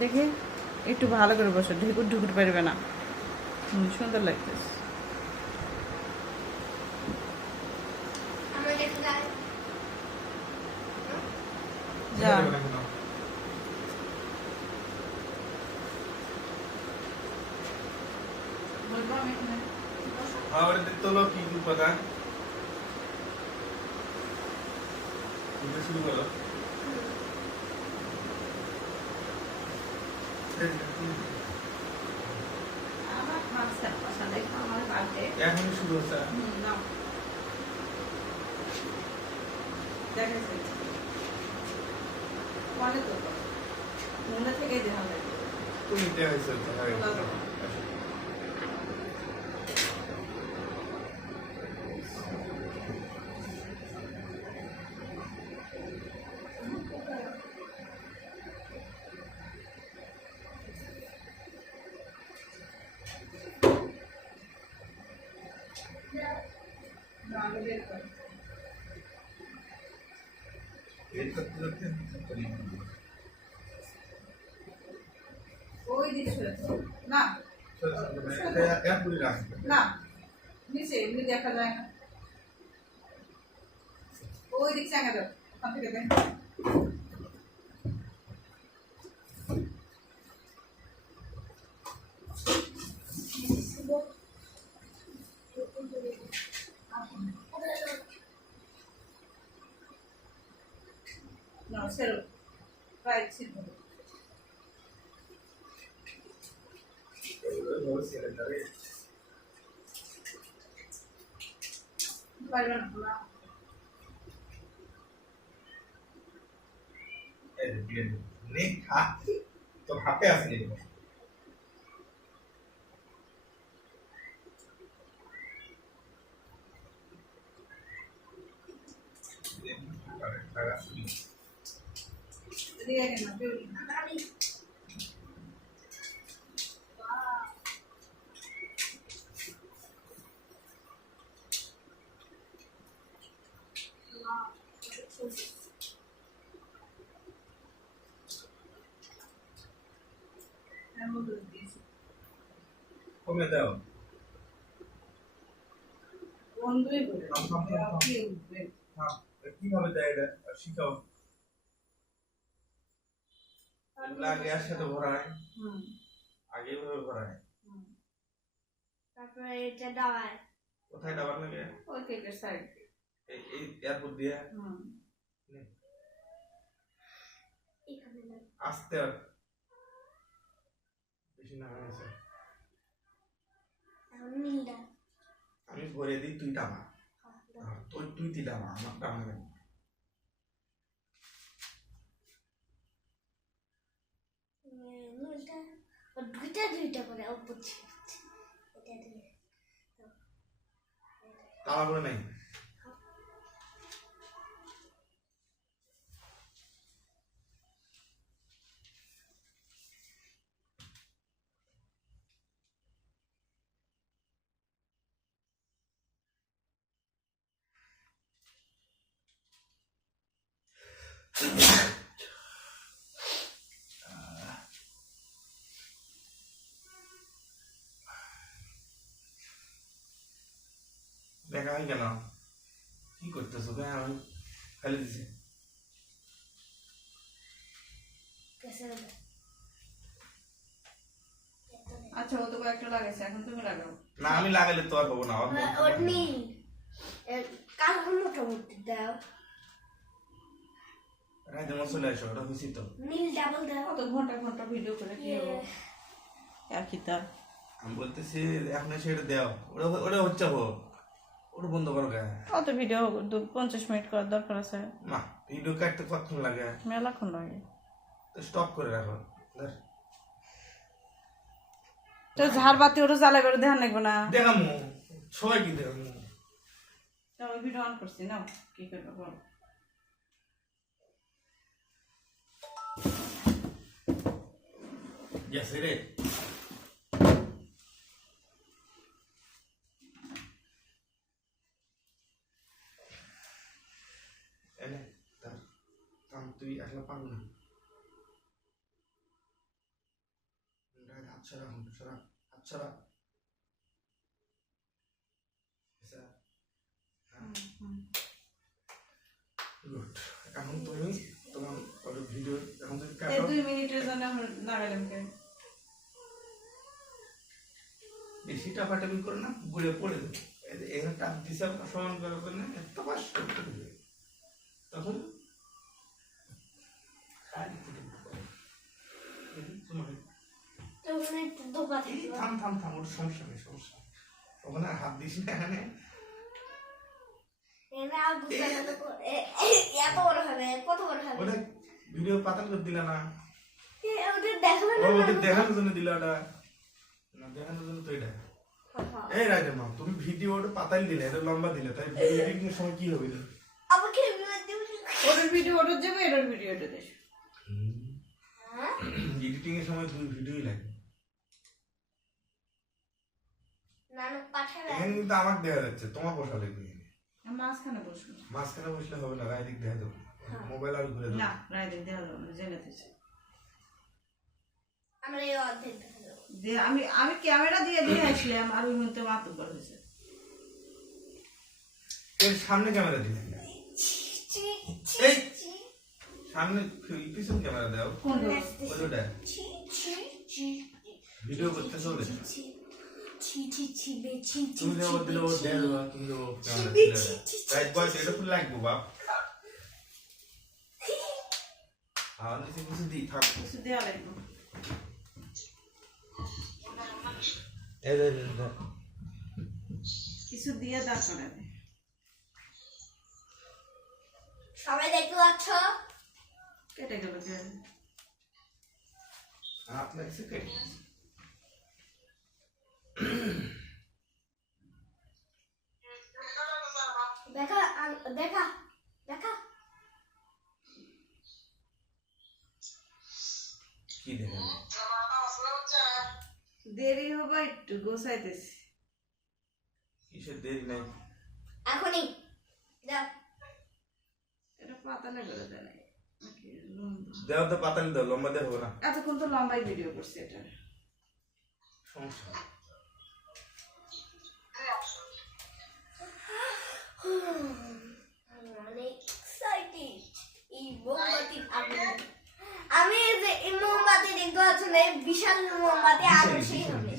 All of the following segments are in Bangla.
দেখি একটু ভালো করে বসো, ঢুকুর ঢুকুর পারবে না। সুন্দর লাগতেছে। যা ahora de todo lo que tú pagas তুমি শুরু করো আমার খাচ্ছে পছন্দ, আমার বার্থডে এখন শুরু হচ্ছে না দেখেছি মনে তো মনে থেকে দেওয়া হবে। তুমি দেওয়া হয়েছে ওই দিক না না নিচে এমনি দেখা যায় না, ওই দিক চাঙা দাও ওখান থেকে দেখ। No, cero. Right, sí. পারবে না তো হাতে আসেনি দিয়ে গেল না কমে দাও বন্ধুই বলে কিভাবে দেয় এটা শিখাও আগে একসাথে ভরায় আগে ভাবে ভরায় তারপরে এটা দাবায় কোথায় দাবার লাগে ওই কেকের সাইড এই এয়ারপোর্ট দিয়ে এখানে লাগে আস্তে বেশি না হয়েছে এখন নীলটা আমি ভরে দিই তুই টাকা তুই তুই টাকা আমার টাকা নেই নীলটা দুইটা দুইটা করে উপর এটা দিয়ে টাকা করে নাই দেখা হয় কেন কি করতেছো আমি ফেলে দিছি আচ্ছা ও তো একটা লাগাইছে, এখন তুমি লাগাও। না আমি লাগাইলে তো আর হবো না ওর নীল কালো মোটামুটি দাও রাইতে মনে চলে আসো ওটা খুশি তো নীল ডাবল দাও কত ঘন্টা ঘন্টা ভিডিও করে কি হবো আর কি তা আমি বলতেছি এখন সেটা দেও ওটা ওটা হচ্ছে হো ওটা বন্ধ করো গায়ে কত ভিডিও 50 মিনিট করার দরকার আছে? না ভিডিও কাটতে কতক্ষণ লাগে মেলাক্ষণ লাগে তো স্টপ করে রাখো ধর তো ঝাড় বাতি ওটা জ্বালা করে ধ্যান রাখবো না। দেখামু সবাই কি দেখামু তো ওই ভিডিও অন করছি না, কি করবো বলো। গেছে রে এনে ধর তুই একলা পারবো না ছাড়া ছাড়া ছাড়া গুড। এখন তুমি তোমার ওর ভিডিও এখন তুমি এই কাটো 2 মিনিটের জন্য আমার লাগালাম কেন? বেশি টাপাটাপি করে না গুড়ে পড়ে দেবে এখানে টাপ দিছে সমান করে করে না এত কষ্ট করে দেবে তখন খালি তখন একটু দোকা থাকবে। থাম থাম থাম ওর সমস্যা নেই সমস্যা ওখানে আর হাত দিস না এখানে এখানে আগুন জ্বালানো এত বড় হবে, কত বড় হবে? ওটা ভিডিও পাতাল করে দিলা না ওটা দেখাবে না। ওটা দেখানোর জন্য দিলা ওটা না দেখানোর জন্য তো এটা এই রাইডার মা তুমি ভিডিওটা পাতাল দিলে এটা লম্বা দিলে তাই ভিডিও এডিটিং এর সময় কি হবে না আমাকে ওটার ভিডিও ওটার যাবে এটার ভিডিও এটা দেশ। এডিটিং এর সময় দুই ভিডিওই লাগে নানু পাঠাবে। এখানে কিন্তু আমাকে দেখা যাচ্ছে তোমার বসা লাগবে আমি মাঝখানে বসবো। মাঝখানে বসলে হবে না রাইডিং দেখা যাবে মোবাইল আর ঘুরে না যাবে রাইডে দেওয়া যাবে না, জেনে দিয়েছে। আমরা এই অর্ধেক দেখা যাবো। আমি ক্যামেরা দিয়ে দিয়ে আসলাম আর ওই মধ্যে মাতুব্বর হয়েছে। এর সামনে ক্যামেরা দিলে এই সামনে পিছন ক্যামেরা দাও কোনটা? ওটা ভিডিও করতে চলে তুমি যাও দিলে ও দেবা তুমি যাও ক্যামেরা দিলে রাইট বয় এটা ফুল লাগবে বাপ আর নিচে কিছু দি থাক কিছু দেওয়া লাগবে। এই কিছু দিয়ে দাঁড় করাবে। সবাই দেখতে পাচ্ছ? কেটে গেল কে? আপনার কিছু কেটে দেখা দেখা দেখা কি দেখেন দেরি হবে একটু গোছাইতেছি। কিসের দেরি নাই এখনই দাও। এটা পাতালে করে দেয় নাই নাকি লম্বা? দেওয়া তো পাতালি দাও লম্বা দেওয়া হবে না এতক্ষণ তো লম্বাই ভিডিও করছি এটা। সমস্যা অনেক এক্সাইটেড এই মোমবাতির আগুন। আমি যে এই মোমবাতি দেখতে পাচ্ছি না, এই বিশাল মোমবাতি আগুন সেই হবে।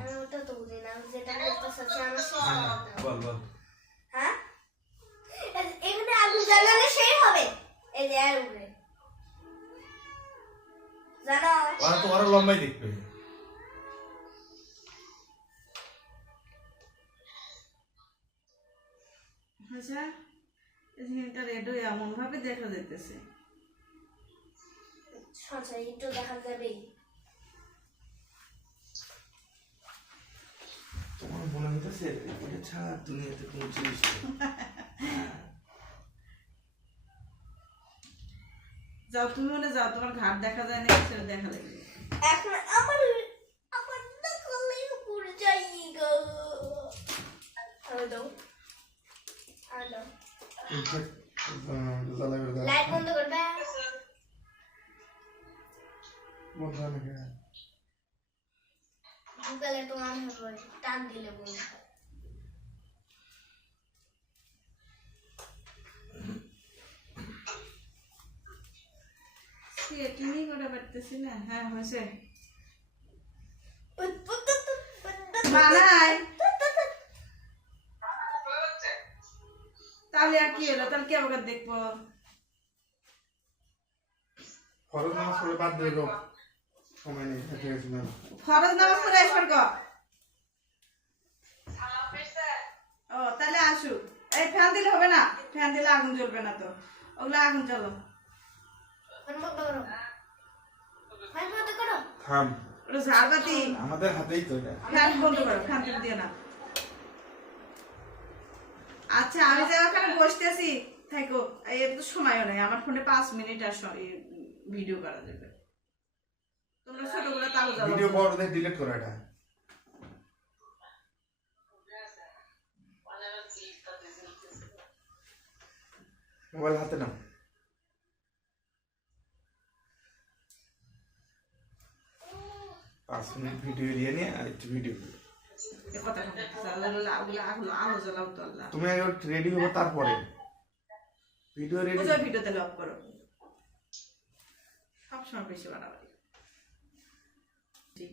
আমি ওটা তো বুঝি না, যেটা করতেছে আমি সেই হবে। হ্যাঁ এখানে আগুন জ্বালালে সেই হবে। এই যে আর উড়ে জানো ওরা তো আরো লম্বাই দেখবে আচ্ছা এটা রেডো এমন ভাবে দেখা যাইতেছে। সঞ্চয় একটু দেখা যাবে। তোমার মনে হইতেছে এটা ছাড়া দুনিয়াতে কোনো জিনিস নেই। যাও তুমি মনে যাও, তোমার ঘাট দেখা যায় না, সেটা দেখা লাগবে। এখন আমার আমার দেখলেই পুরো যাই গো। আলো দাও আলো দাও। লাইট বন্ধ করবে। বিকালে তো আমি হবে টান দিলে বন্ধ হয়। সেটিংই করা পারতেছি না। হ্যাঁ হয়েছে বানাই। তাহলে আর কি হলো? তাহলে কি আবার দেখবো? ফরজ নামাজ পড়ে বাদ দিয়ে দাও সময় নেই ফরজ নামাজ পড়ে আসবার ক। ও তাহলে আসুক। এই ফ্যান দিলে হবে না, ফ্যান দিলে আগুন জ্বলবে না তো। ওগুলো আগুন জ্বলো। থাম ওটা ঝাড়বাতি। আমাদের হাতেই তো এটা ফ্যান বন্ধ করো, ফ্যান তুলে দিও না। আচ্ছা আমি যে ওখানে বসতেছি থাকো, এর তো সময়ও নাই আমার ফোনে 5 মিনিট আর ভিডিও করা যাবে। তোমরা ছোটগুলো তাও যাও। ভিডিও বড় দিয়ে ডিলিট করো এটা মোবাইল হাতে নাও 5 মিনিট ভিডিও দিয়ে নিয়ে একটু ভিডিও এ কথা আলো জ্বালাও তো আল্লাহ তুমি আগে রেডি হবে তারপরে ভিডিও রেডি বুঝো ভিডিওতে লক করো সবসময় বেশি বাড়াবাড়ি ঠিক